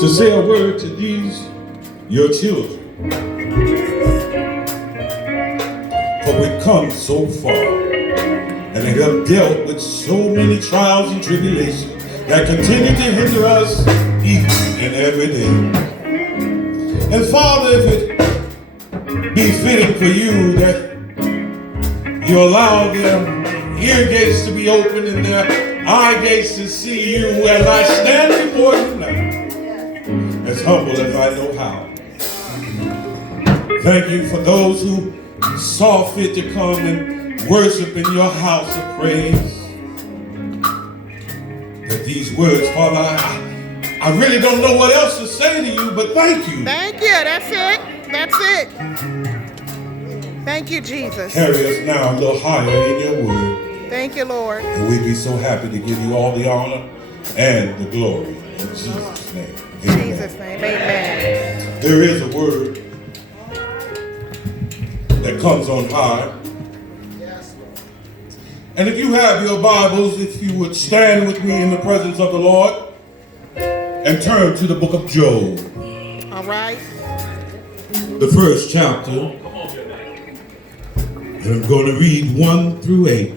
to say a word to these, your children. For we've come so far, and we have dealt with so many trials and tribulations that continue to hinder us each and every day. And Father, if it be fitting for you that you allow their ear gates to be open and their eye gates to see you as I stand before you now, as humble as I know how. Thank you for those who saw fit to come and worship in your house of praise. That these words, Father, I really don't know what else to say to you, but thank you. Thank you. That's it. That's it. Thank you, Jesus. Carry us now a little higher in your word. Thank you, Lord. And we'd be so happy to give you all the honor and the glory. In Jesus' name. In Jesus' name. Amen. There is a word that comes on high. And if you have your Bibles, if you would stand with me in the presence of the Lord and turn to the book of Job. All right. The first chapter. And I'm going to read 1 through 8.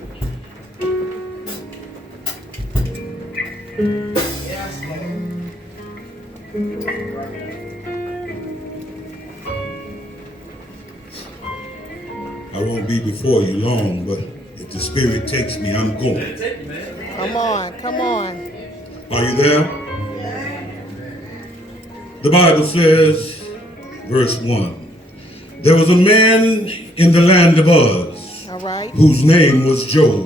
I won't be before you long, but if the Spirit takes me, I'm going. Come on, come on. Are you there? The Bible says, verse 1, there was a man in the land of Uz, all right, whose name was Job.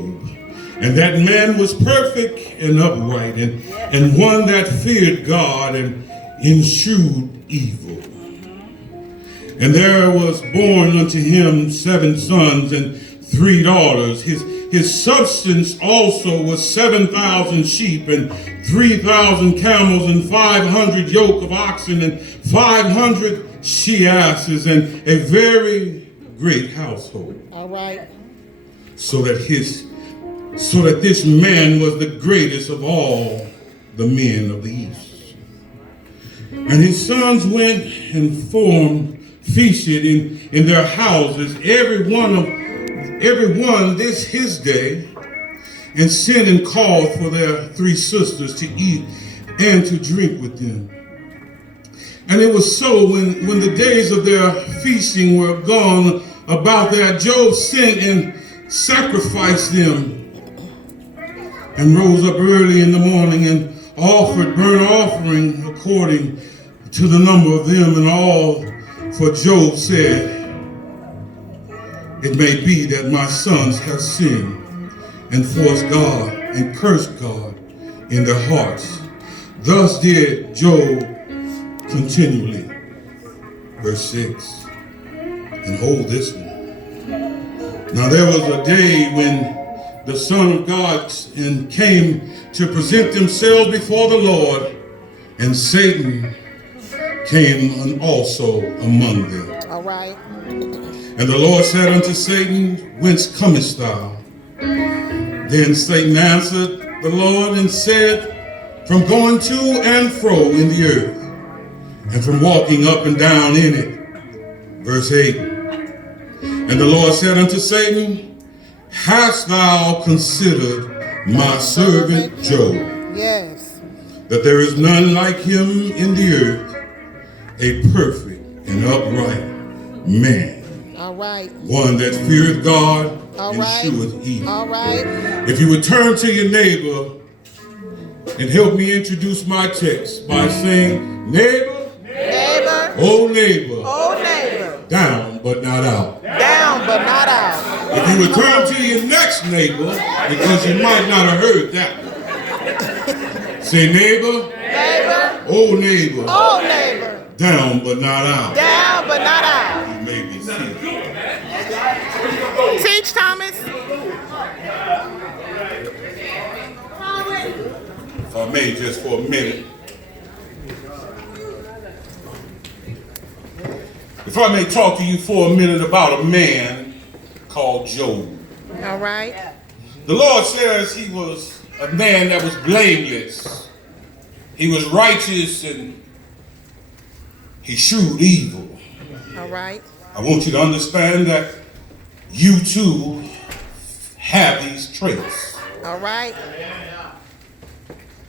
And that man was perfect and upright, and one that feared God and eschewed evil. And there was born unto him 7 sons and 3 daughters. His substance also was 7,000 sheep and 3,000 camels and 500 yoke of oxen and 500 she-asses and a very great household. all right. So that this man was the greatest of all the men of the East. And his sons went and feasted in their houses, every one this his day, and sent and called for their 3 sisters to eat and to drink with them. And it was so when the days of their feasting were gone about that, Job sent and sacrificed them, and rose up early in the morning and offered burnt offering according to the number of them and all. For Job said, it may be that my sons have sinned and forced God and cursed God in their hearts. Thus did Job continually. Verse 6. And hold this one. Now there was a day when the Son of God came to present themselves before the Lord, and Satan came also among them. All right. And the Lord said unto Satan, whence comest thou? Then Satan answered the Lord and said, from going to and fro in the earth, and from walking up and down in it. Verse 8. And the Lord said unto Satan, hast thou considered my servant Job? Yes. That there is none like him in the earth, a perfect and upright man. All right. One that feareth God all and right. sheweth evil. All right. If you would turn to your neighbor and help me introduce my text by saying, neighbor, neighbor, oh neighbor, oh neighbor, down but not out. Down but not out. If you would turn to your next neighbor, because you might not have heard that one. Say neighbor, neighbor, oh neighbor, oh neighbor, down but not out. Down but not out. You may be seated. Teach, Thomas. If I may, just for a minute. If I may talk to you for a minute about a man called Job. All right. The Lord says he was a man that was blameless. He was righteous and He shrewd evil. All right. I want you to understand that you too have these traits. All right.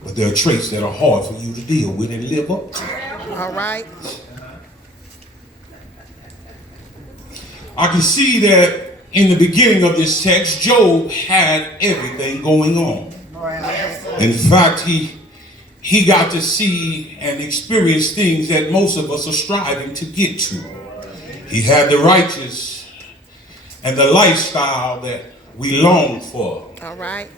But there are traits that are hard for you to deal with and live up to. All right. I can see that in the beginning of this text, Job had everything going on. In fact, he got to see and experience things that most of us are striving to get to. He had the righteous and the lifestyle that we long for. All right.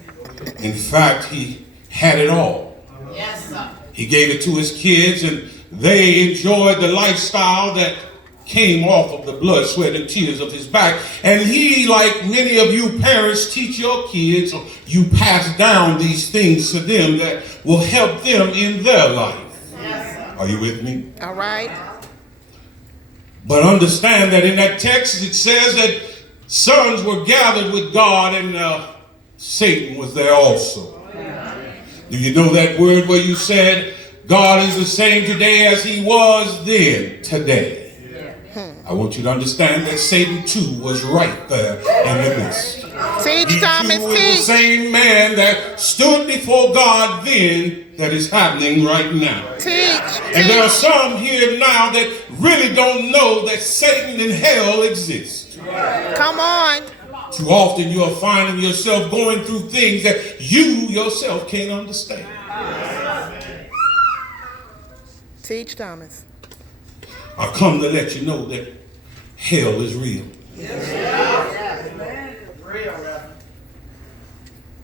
In fact, he had it all. Yes, sir. He gave it to his kids, and they enjoyed the lifestyle that came off of the blood, sweat, and tears of his back. And he, like many of you parents, teach your kids, or you pass down these things to them that will help them in their life. Yes, sir. Are you with me? All right. But understand that in that text it says that sons were gathered with God, and Satan was there also. Do you know that word where you said God is the same today as he was then today? I want you to understand that Satan too was right there in the midst. Teach, He Thomas, too was the teach. same man that stood before God then that is happening right now. Teach. And there are some here now that really don't know that Satan and hell exist. Come on. Too often you are finding yourself going through things that you yourself can't understand. Teach, Thomas. I've come to let you know that hell is real.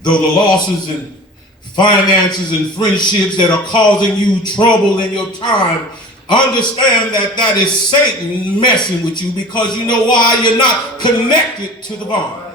Though the losses and finances and friendships that are causing you trouble in your time, understand that that is Satan messing with you, because you know why? You're not connected to the vine.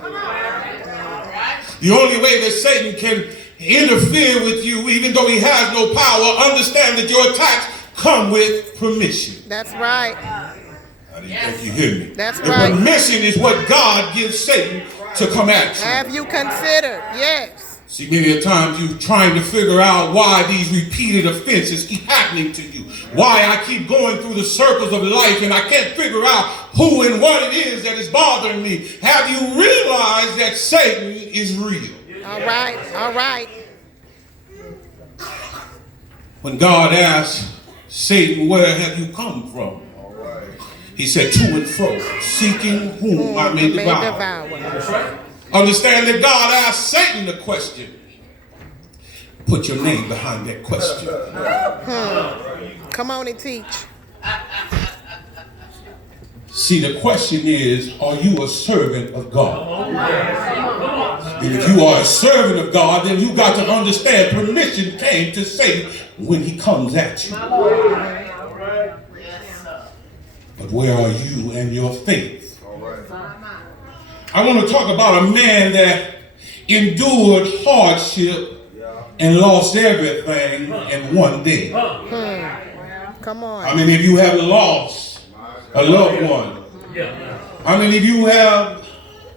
The only way that Satan can interfere with you, even though he has no power, understand that your attacks come with permission. That's right. I didn't think you hear me. That's the right. permission is what God gives Satan to come at you. Have you considered? Yes. See, many a times you're trying to figure out why these repeated offenses keep happening to you. Why I keep going through the circles of life and I can't figure out who and what it is that is bothering me. Have you realized that Satan is real? All right. All right. When God asked Satan, where have you come from? He said, to and fro, seeking whom I may devour. Understand that God asked Satan the question. Put your name behind that question. Come on and teach. See, the question is, are you a servant of God? And if you are a servant of God, then you got to understand permission came to Satan when he comes at you. But where are you and your faith? I want to talk about a man that endured hardship and lost everything in one day. Come on. How many of you have lost a loved one? How many of you have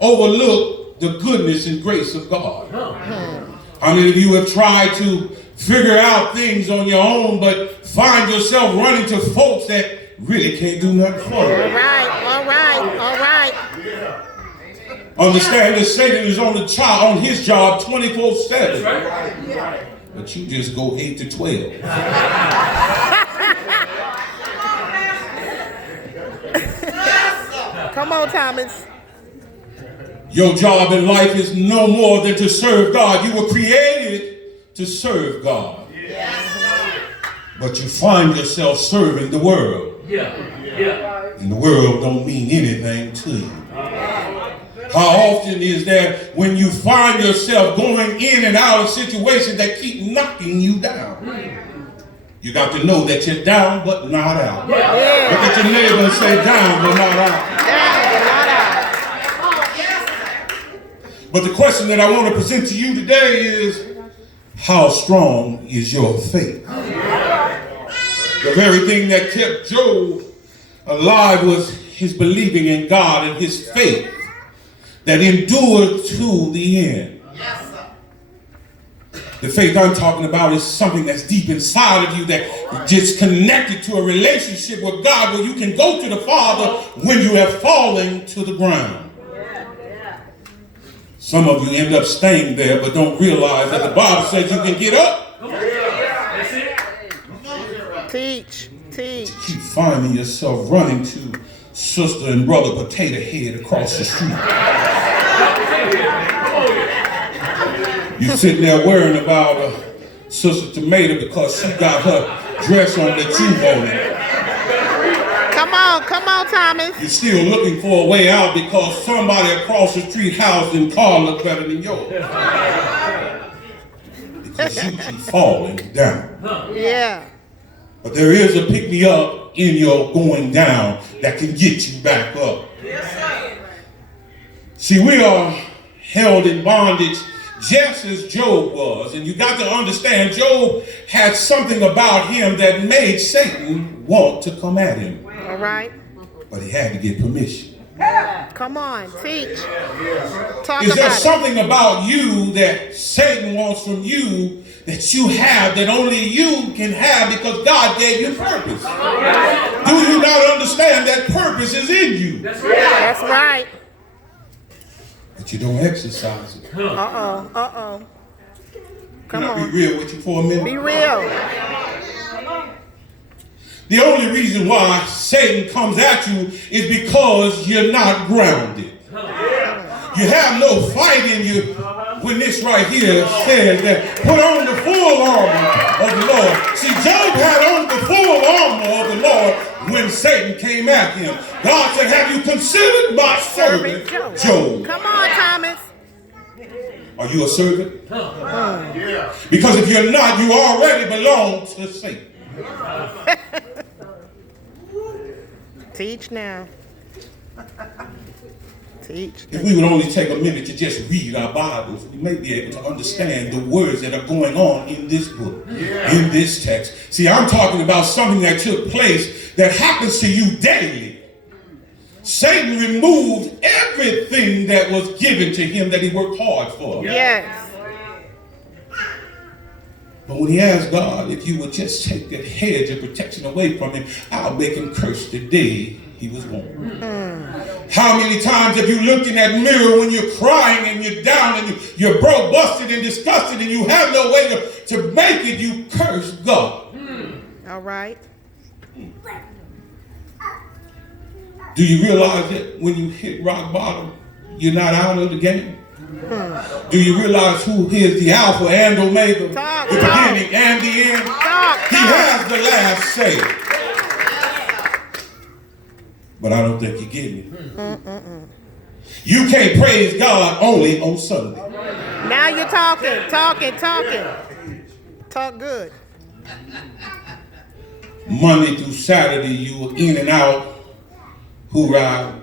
overlooked the goodness and grace of God? How many of you have tried to figure out things on your own, but find yourself running to folks that really can't do nothing for you? All right. All right. All right. Understand that Satan is on his job 24/7. But you just go 8 to 12. Come on, Thomas. Your job in life is no more than to serve God. You were created to serve God. But you find yourself serving the world. And the world don't mean anything to you. How often is there when you find yourself going in and out of situations that keep knocking you down? You got to know that you're down but not out. Look at your neighbor and say, down but not out. But the question that I want to present to you today is, how strong is your faith? The very thing that kept Job alive was his believing in God and his faith that endured to the end. The faith I'm talking about is something that's deep inside of you that just connected to a relationship with God where you can go to the Father when you have fallen to the ground. Some of you end up staying there but don't realize that the Bible says you can get up. Teach. Keep finding yourself running to sister and brother potato head across the street. You're sitting there worrying about Sister Tomato because she got her dress on that you wanted. Come on, Thomas. You're still looking for a way out because somebody across the street house and car look better than yours. Because you keep falling down. Yeah. But there is a pick me up in your going down that can get you back up. See, we are held in bondage just as Job was. And you got to understand, Job had something about him that made Satan want to come at him. All right. But he had to get permission. Come on, teach. Talk Is there about something about you that Satan wants from you that you have that only you can have because God gave you purpose? Do you not understand that purpose is in you? That's right. But you don't exercise it. Uh-oh. Come Can I on. be real with you for a minute? Be real. The only reason why Satan comes at you is because you're not grounded. You have no fight in you when this right here says that put on the full armor of the Lord. See, Job had on the full armor of the Lord when Satan came at him. God said, have you considered my servant Job? Come on, Thomas. Are you a servant? Because if you're not, you already belong to Satan. Teach now. Teach. If we would only take a minute to just read our Bibles, we may be able to understand the words that are going on in this book, in this text. See, I'm talking about something that took place that happens to you daily. Satan removed everything that was given to him that he worked hard for. Yes. But when he asked God, if you would just take that hedge of protection away from him, I'll make him curse the day he was born. How many times have you looked in that mirror when you're crying and you're down and you're broke, busted, and disgusted and you have no way to make it, you curse God? All right. Do you realize that when you hit rock bottom, you're not out of the game? Do you realize who is the Alpha and Omega, the beginning and the end? He has the last say. But I don't think you get me. You can't praise God only on Sunday. Now you're talking. Talk good. Monday through Saturday, you were in and out, hoorah,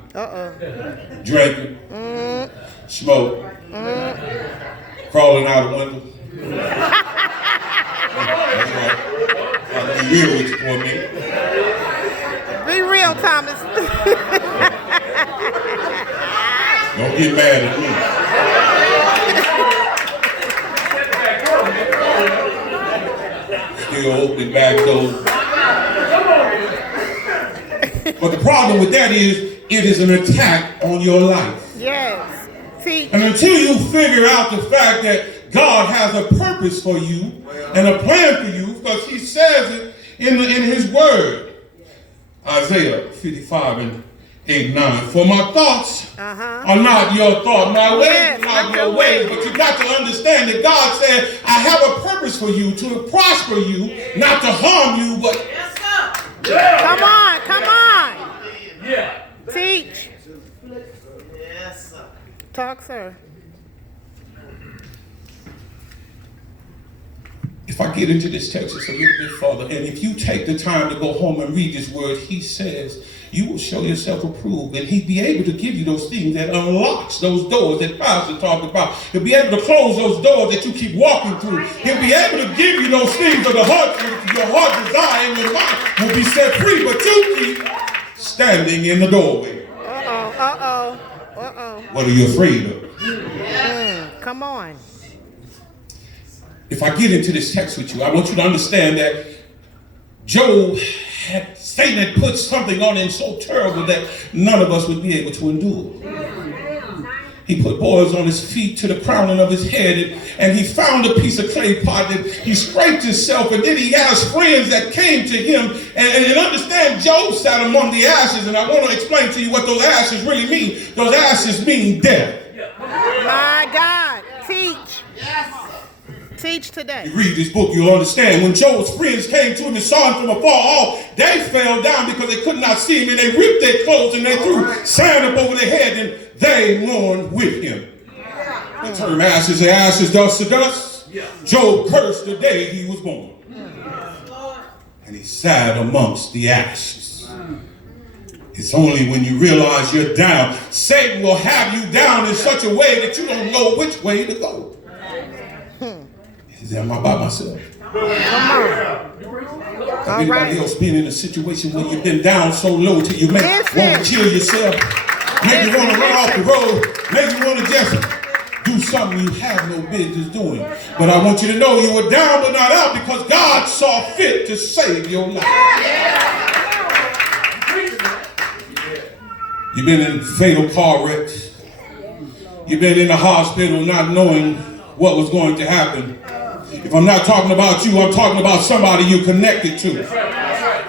drinking, smoke, crawling out a window. That's right. I'll be real with you for a minute. Be real, Thomas. Don't get mad at me. Still opening back doors. But the problem with that is, it is an attack on your life. Yes. See. And until you figure out the fact that God has a purpose for you and a plan for you, because he says it in his word. Isaiah 55 and 8, 9. For my thoughts are not your thoughts, my ways are not your ways. But you got to understand that God said, I have a purpose for you, to prosper you, not to harm you, but... Come on. Yeah. Teach. Yes, sir. Talk, sir. If I get into this text just a little bit further, and if you take the time to go home and read this word, he says, you will show yourself approved, and he'd be able to give you those things that unlocks those doors that Pastor talked about. He'll be able to close those doors that you keep walking through. He'll be able to give you those things of the heart, your heart desire, and your mind will be set free, but you keep standing in the doorway. What are you afraid of? Come on. if I get into this text with you, I want you to understand that Job Satan had put something on him so terrible that none of us would be able to endure. He put boils on his feet to the crowning of his head, and he found a piece of clay pot that he scraped himself, and then he has friends that came to him, and understand Job sat among the ashes, and I want to explain to you what those ashes really mean. Those ashes mean death. My God, teach. Teach today. You read this book, you'll understand. When Job's friends came to him and saw him from afar off, they fell down because they could not see him, and they ripped their clothes and they threw sand up over their head, and they mourned with him. The term ashes and ashes, dust to dust. Job cursed the day he was born. And he sat amongst the ashes. It's only when you realize you're down, Satan will have you down in such a way that you don't know which way to go. Am I by myself? Everybody else been in a situation where you've been down so low till you may want to kill yourself. Maybe you want to run off the road. Maybe you want to just do something you have no business doing. But I want you to know you were down but not out because God saw fit to save your life. You've been in fatal car wrecks. You've been in the hospital not knowing what was going to happen. If I'm not talking about you, I'm talking about somebody you connected to.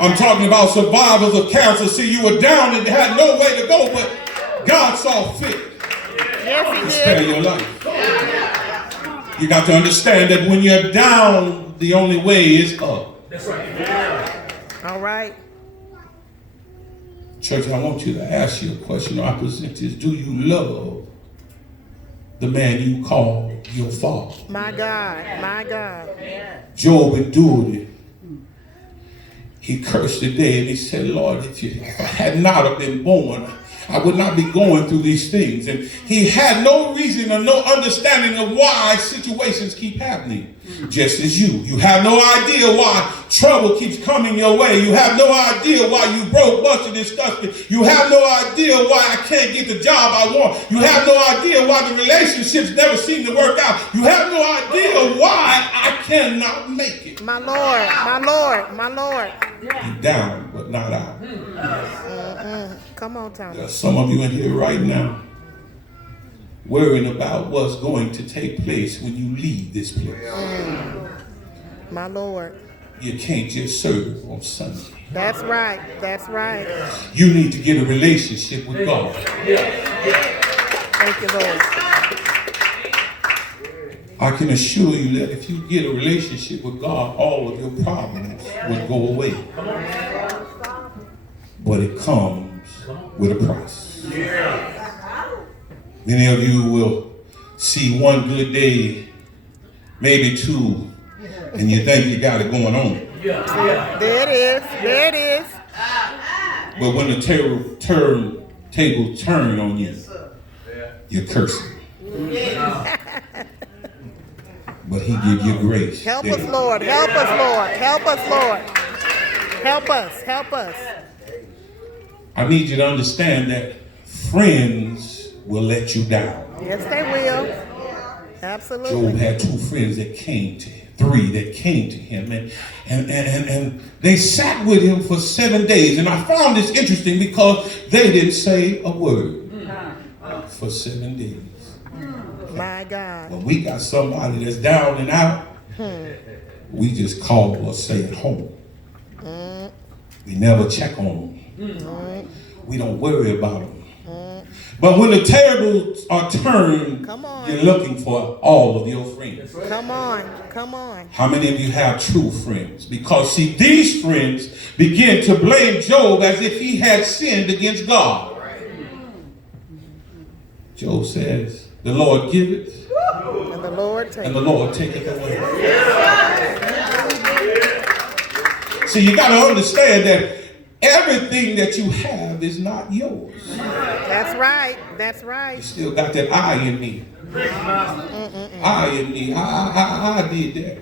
I'm talking about survivors of cancer. See, you were down and had no way to go, but God saw fit to spare your life. You got to understand that when you're down, the only way is up. That's right. All right. Church, I want you to ask you a question. I present is, do you love the man you call your father? My God, my God. Job endured it. He cursed the day and he said, Lord, if I had not have been born, I would not be going through these things. And he had no reason or no understanding of why situations keep happening. Just as you. You have no idea why trouble keeps coming your way. You have no idea why you broke, busted, and disgusted. You have no idea why I can't get the job I want. You have no idea why the relationships never seem to work out. You have no idea why I cannot make it. My Lord, my Lord, my Lord. You're down, but not out. Come on, Tommy. There's some of you in here right now worrying about what's going to take place when you leave this place. My Lord. You can't just serve on Sunday. That's right. That's right. You need to get a relationship with God. Thank you, Lord. I can assure you that if you get a relationship with God, all of your problems will go away. But it comes with a price. Many of you will see one good day, maybe two, and you think you got it going on. There it is. There it is. But when the tables turn on you, you're cursing. But he give you grace. Help us, Lord. Help us, Lord. Help us, Lord. Help us. Help us. I need you to understand that friends will let you down. Yes, they will. Absolutely. Job had two friends that came to him, three that came to him, and they sat with him for 7 days. And I found this interesting because they didn't say a word for 7 days. My God. When we got somebody that's down and out, we just call or stay at home. We never check on them. We don't worry about them. But when the tables are turned, you're looking for all of your friends. Come on. Come on. How many of you have true friends? Because see, these friends begin to blame Job as if he had sinned against God. Job says, the Lord giveth, And the Lord taketh away. See, you got to understand that everything that you have is not yours. That's right. That's right. You still got that I in me. I in me. I did that.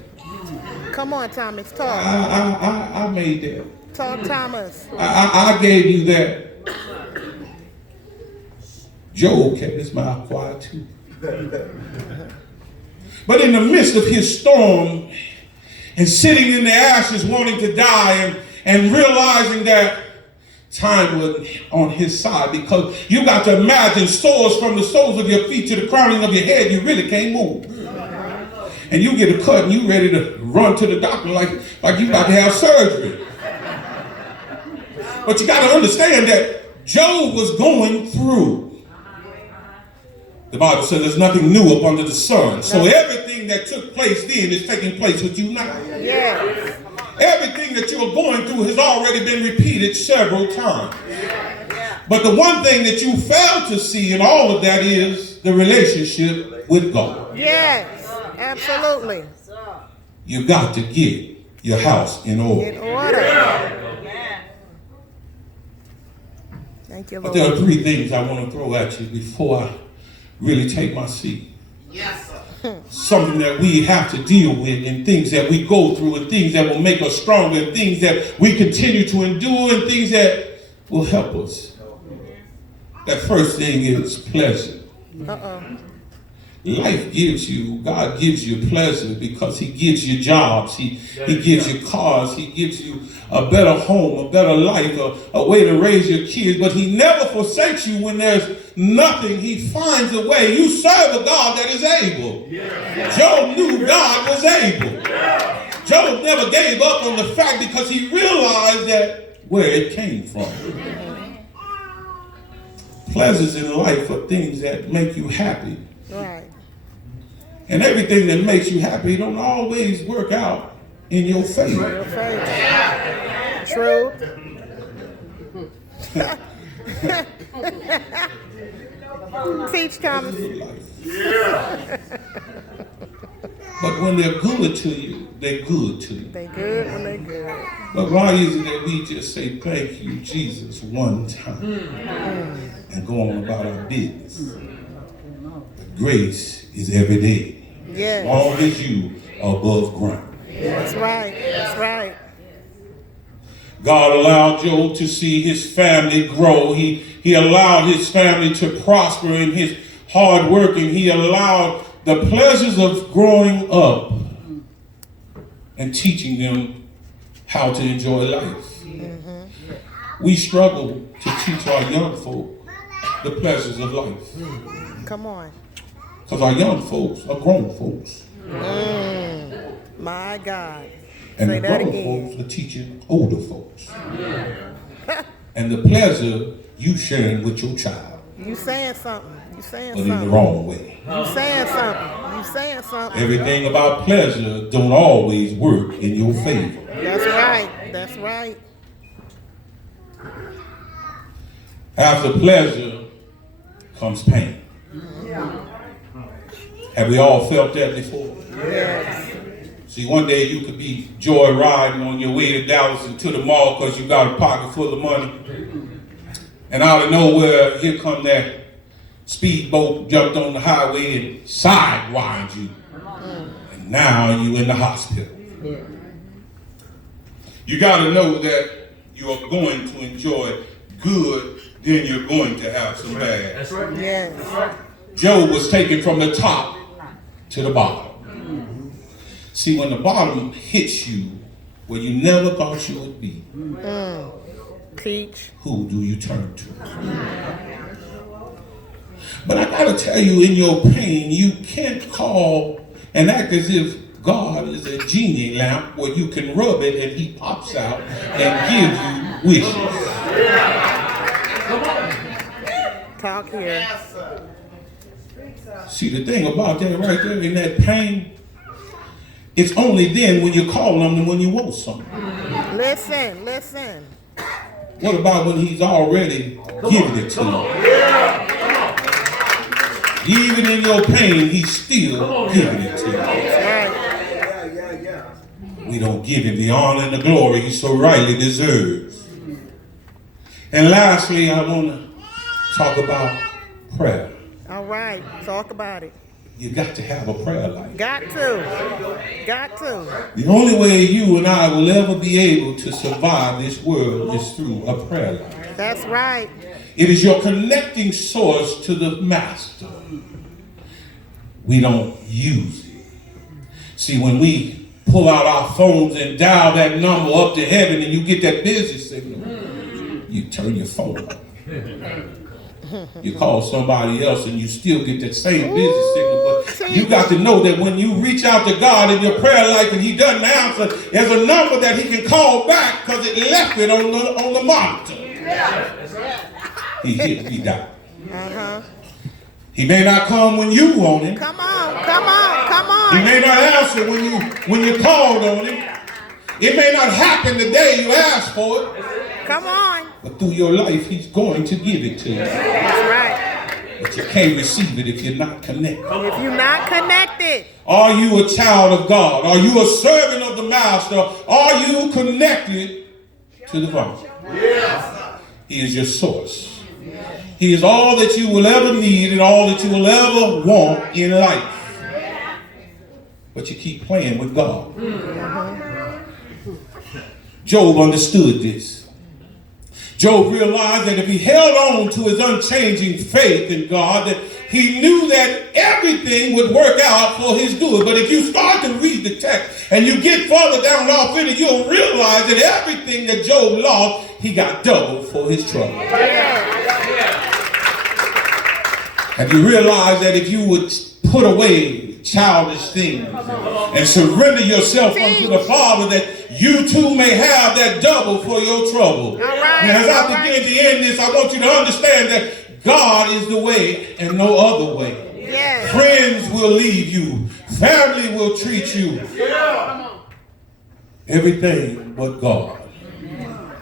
Come on, Thomas. Talk. I made that. Talk, Thomas. I gave you that. Job kept his mouth quiet too. But in the midst of his storm and sitting in the ashes wanting to die and realizing that time was on his side, because you got to imagine sores from the soles of your feet to the crowning of your head, you really can't move. And you get a cut and you ready to run to the doctor like you about to have surgery. But you got to understand that Job was going through. The Bible says there's nothing new up under the sun. So everything that took place then is taking place with you now. Yes. Everything that you're going through has already been repeated several times. But the one thing that you fail to see in all of that is the relationship with God. Yes, absolutely. You got to get your house in order. In order. Thank you, But Lord. there are three things I want to throw at you before I really take my seat. Yes, sir. Something that we have to deal with, and things that we go through, and things that will make us stronger, and things that we continue to endure, and things that will help us. That first thing is pleasure. Life gives you, God gives you pleasure because he gives you jobs, he gives you cars, he gives you a better home, a better life, a way to raise your kids, but he never forsakes you when there's nothing. He finds a way. You serve a God that is able. Job knew God was able. Job never gave up on the fact because he realized that where it came from. Pleasures in life are things that make you happy. Right. And everything that makes you happy don't always work out in your favor. Your faith. True. Teach, Thomas. But when they're good to you, they're good to you. They good when they good. But why is it that we just say thank you, Jesus, one time and go on about our business? But grace is every day. Yes. As long as you are above ground. That's right. That's right. God allowed Job to see his family grow. He allowed his family to prosper in his hard work, and he allowed the pleasures of growing up and teaching them how to enjoy life. We struggle to teach our young folk the pleasures of life. Come on. Because our young folks are grown folks. My God. And Say the that grown again. folks are teaching older folks. And the pleasure you sharing with your child, You saying something. You saying but in the something. wrong way. You saying something. You saying something. Everything about pleasure don't always work in your favor. That's right. That's right. After pleasure comes pain. Have we all felt that before? Yes. See, one day you could be joy riding on your way to Dallas and to the mall because you got a pocket full of money. And out of nowhere, here come that speedboat jumped on the highway and sidewined you. And now you in the hospital. You got to know that you are going to enjoy good, then you're going to have some bad. That's right. Yes. Job was taken from the top to the bottom. See, when the bottom hits you where you never thought you would be, Teach. who do you turn to? But I gotta tell you, in your pain, you can't call and act as if God is a genie lamp where you can rub it and he pops out and gives you wishes. Talk here. See, the thing about that right there in that pain, it's only then when you call on him when you want something. Listen. Listen. What about when he's already giving it to you? Even in your pain, he's still giving it to you. Right. We don't give him the honor and the glory he so rightly deserves. And lastly, I want to talk about prayer. All right. Talk about it. You got to have a prayer life. Got to. Got to. The only way you and I will ever be able to survive this world is through a prayer life. That's right. It is your connecting source to the Master. We don't use it. See, when we pull out our phones and dial that number up to heaven and you get that busy signal, you turn your phone off. You call somebody else and you still get that same busy signal. But you got to know that when you reach out to God in your prayer life and he doesn't answer, there's a number that he can call back because it left it on the monitor. He died. He may not come when you want him. Come on. He may not answer when you called on him. It may not happen the day you asked for it. Come on. But through your life, he's going to give it to you. That's right. But you can't receive it if you're not connected. If you're not connected. Are you a child of God? Are you a servant of the Master? Are you connected to the Father? Yes. He is your source. He is all that you will ever need and all that you will ever want in life. But you keep playing with God. Job understood this. Job realized that if he held on to his unchanging faith in God, that he knew that everything would work out for his good. But if you start to read the text and you get further down off in it, you'll realize that everything that Job lost, he got double for his trouble. Have you realized that if you would put away childish things and surrender yourself unto the Father, that you too may have that double for your trouble? Now, as I begin to end this, I want you to understand that God is the way and no other way. Yes. Friends will leave you. Family will treat you. Everything but God.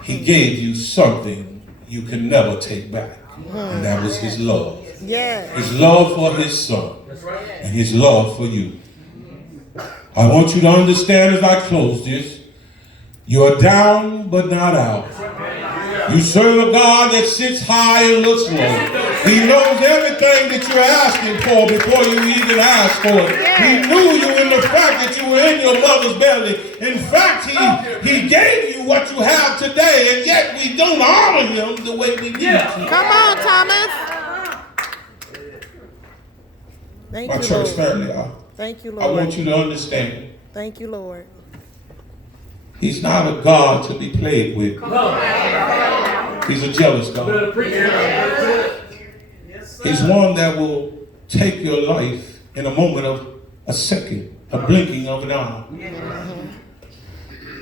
He gave you something you can never take back. And that was his love. Yes. His love for his son. And his love for you. I want you to understand as I close this, you are down but not out. You serve a God that sits high and looks low. He knows everything that you're asking for before you even ask for it. He knew you in the fact that you were in your mother's belly. In fact, he gave you what you have today, and yet we don't honor him the way we need to. Come on, Thomas. Thank My you, church Lord. family, Thank you, Lord. I want you to understand. Thank you, Lord. He's not a God to be played with. He's a jealous God. He's one that will take your life in a moment of a second, a blinking of an eye.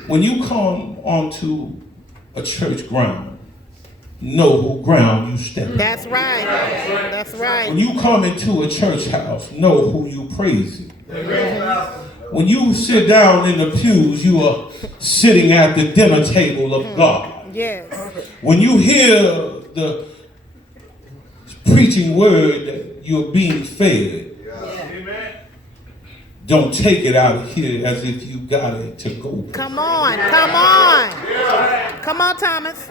When you come onto a church ground, know who ground you step on. That's right. That's right. When you come into a church house, know who you praising. When you sit down in the pews, you are sitting at the dinner table of God. Yes. When you hear the preaching word that you're being fed, don't take it out of here as if you got it to go. Come on. Come on. Come on, Thomas.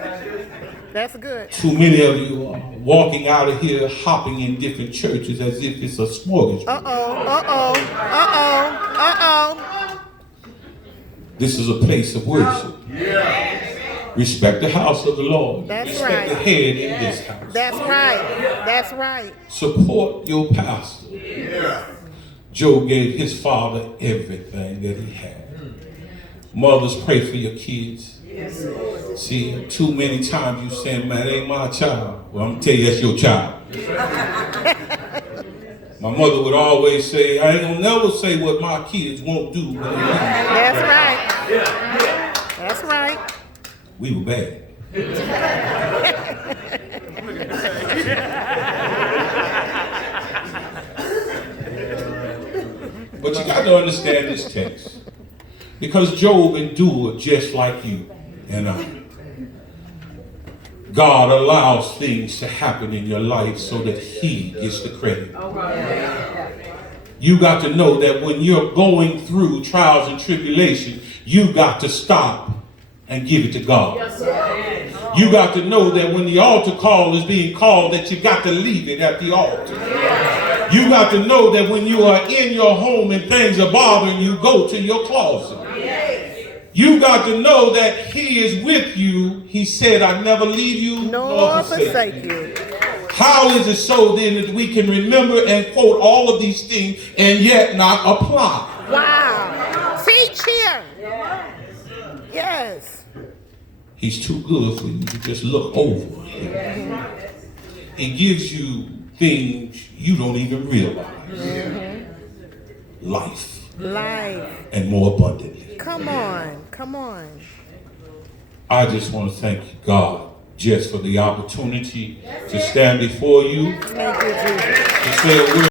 That's good. Too many of you are walking out of here hopping in different churches as if it's a smorgasbord. This is a place of worship. Respect the house of the Lord. That's Respect right. the head in this house. That's right. That's right. Support your pastor. Job gave his father everything that he had. Mothers, pray for your kids. See, too many times you say, man, that ain't my child. Well, I'm going to tell you, that's your child. My mother would always say, I ain't going to never say what my kids won't do. When they leave. That's right. That's right. We were bad. But you got to understand this text. Because Job endured just like you and I. God allows things to happen in your life so that he gets the credit. You got to know that when you're going through trials and tribulation, you got to stop and give it to God. You got to know that when the altar call is being called, that you got to leave it at the altar. You got to know that when you are in your home and things are bothering you, go to your closet. You got to know that he is with you. He said, I never leave you nor forsake you. How is it so then that we can remember and quote all of these things and yet not apply? Wow. He's too good for you to just look over him. He gives you things you don't even realize. Life. And more abundantly. Come on. I just want to thank God just for the opportunity to stand before you. Thank you, Jesus. To say a word.